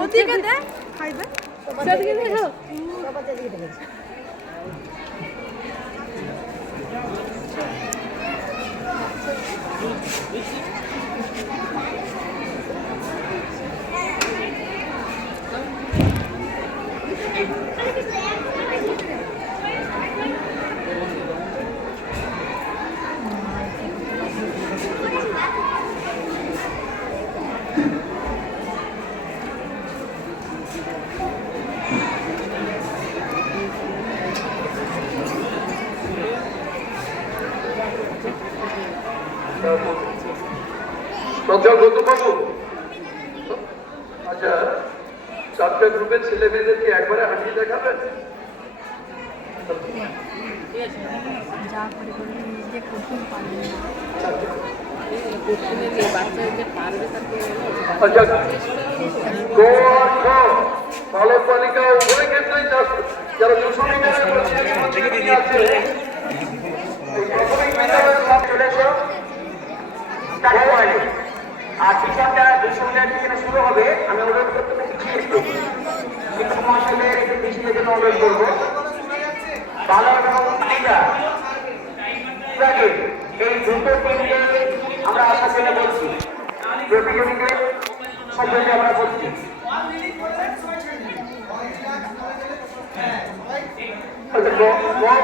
ওদিকে দে খাইবে সেদিকে দেখো বাবু আচ্ছা চারটে গ্রুপের ছেলে মেয়েদেরকে একবারে হাঁটিয়ে দেখাবেন আচ্ছা বালক বালিকা উভয় ক্ষেত্রেই যারা আর শিক্ষকটা 200 মিটার থেকে শুরু হবে। আমি অনুরোধ করতে শিক্ষক মহাশয়দের একটু দৃষ্টির জন্য অনুরোধ করবো। বালক এবং বালিকা এই দুটো টিমকে আমরা আসার জন্য বলছি, প্রতিযোগীদের সম্পর্কে আমরা বলছি।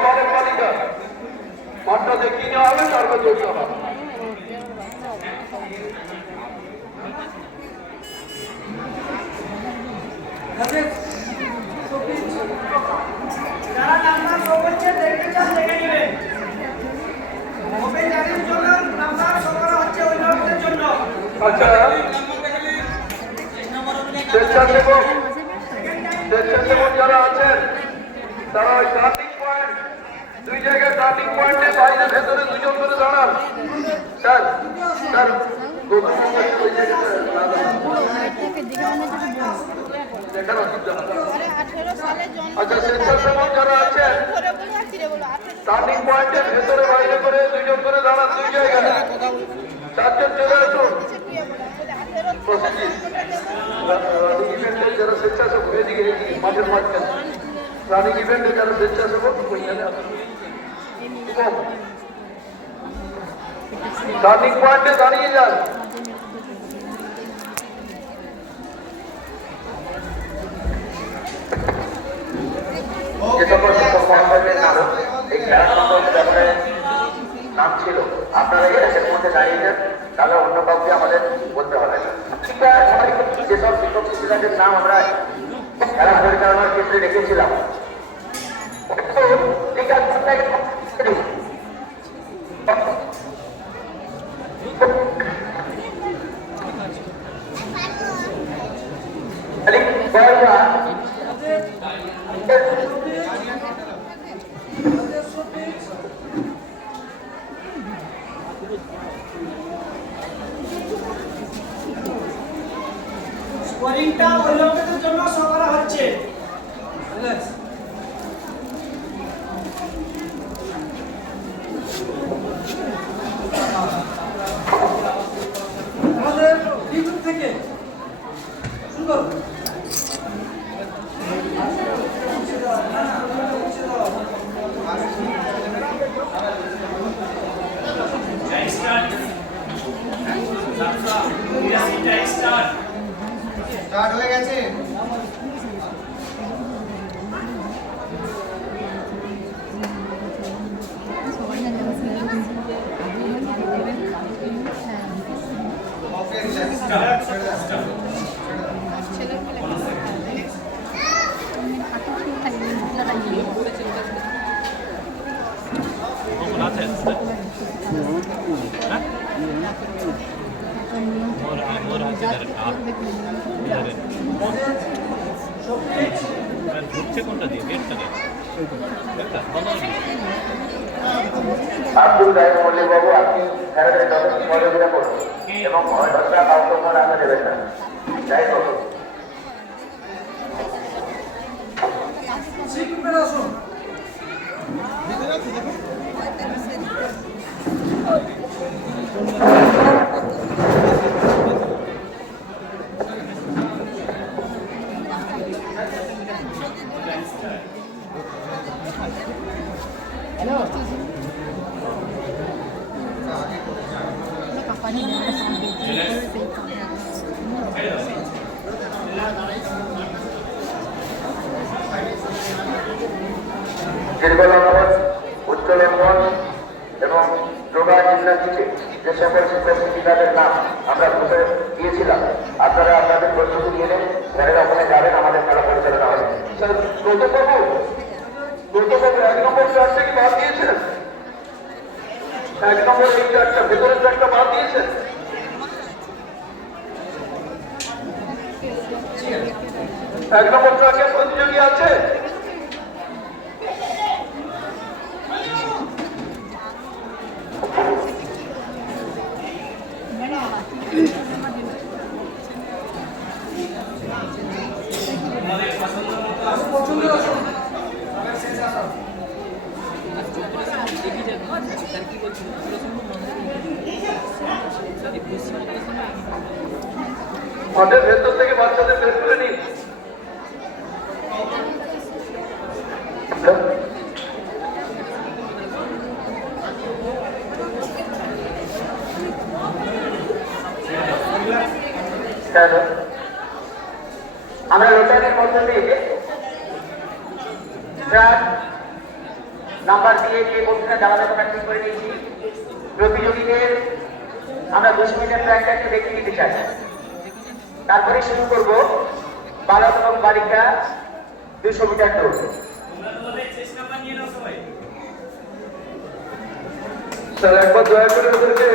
বালক বালিকা মাঠটা দেখিয়ে নেওয়া হবে, তারপর চলতে হবে। যারা নাম্বার শো করছে দেখতে চান দেখে নেবেন। ওপেন জারির জন্য নাম্বার শো করা হচ্ছে ওই লোকদের জন্য। আচ্ছা স্বেচ্ছাসেবক যারা আছেন তারা ওই টার্নিং পয়েন্ট দুই জায়গায় টার্নিং পয়েন্টে বাইরে ভেতরে দুজন করে দাঁড়ান। স্যার স্যার আচ্ছা স্বেচ্ছাসেবক যারা আছেন টার্নিং পয়েন্টের ভেতরে বাইরে করে দুজন করে দাঁড়ান দুই জায়গায়। চারজন চলে আসুন। যারা স্বেচ্ছাসেবক এদিকে মাঠের মাঝখানে রানিং ইভেন্টে যারা স্বেচ্ছাসেবক ওইখানে আসুন। টার্নিং পয়েন্টে দাঁড়িয়ে যান। যে সকল শিক্ষক মহাশয়ের নাম এই খেলা সম্পর্কে ব্যাপারে নাম ছিল, আপনারা এর মধ্যে দাঁড়িয়ে যান, তাহলে অন্য কাউকে আমাদের বলতে হবে না। যেসব শিক্ষক শিক্ষিকাদের নাম আমরা খেলা পরিচালনার ক্ষেত্রে রেখেছিলাম স্কোরিংটা ওই লোকদের জন্য শো করা হচ্ছে। আমাদের ইউটিউব থেকে সুন্দর স্টার্ট হয়ে গেছে। আব্দুল গায়েব মল্লিক বাবু, আপনি খেলাধুলায় যথেষ্ট সহযোগিতা করুন এবং ভয়টা কাউকে রাখা দেবেন না। যাই হোক দীর্ঘলম্বন, উচ্চলম্বন এবং যোগা জিমনাস্টিকে যে সকল শিক্ষক শিক্ষিকাদের নাম আমরা গ্রুপে দিয়েছিলাম, আপনারা আপনাদের প্রস্তুতি নিয়ে নেন, স্যারেরা ওখানে যাবেন, আমাদের খেলা পরিচালনা হবে। স্যার গৌতমবাবু, গৌতমবাবু 1 নম্বর চারটা কি বাদ দিয়েছেন? 1 নম্বর এই চারটা ভেতরের চারটা বাদ দিয়েছেন? এক নম্বর ট্রাকের প্রতিযোগী আছে? মাঠের ভেতর থেকে বাচ্চাদের বের করে নিন। আমরা লোটারির মধ্য দিয়ে ট্রাক নাম্বার দিয়ে যে বন্ধুরা দাঁড়াতে আমরা ঠিক করে নিয়েছি। প্রতিযোগীদের আমরা 200 মিটার ট্র্যাকটাকে দেখিয়ে দিতে চাই, তারপরে শুরু করব বালক এবং বালিকা 200 মিটার দৌড়। স্যার একবার দয়া করে ওদেরকে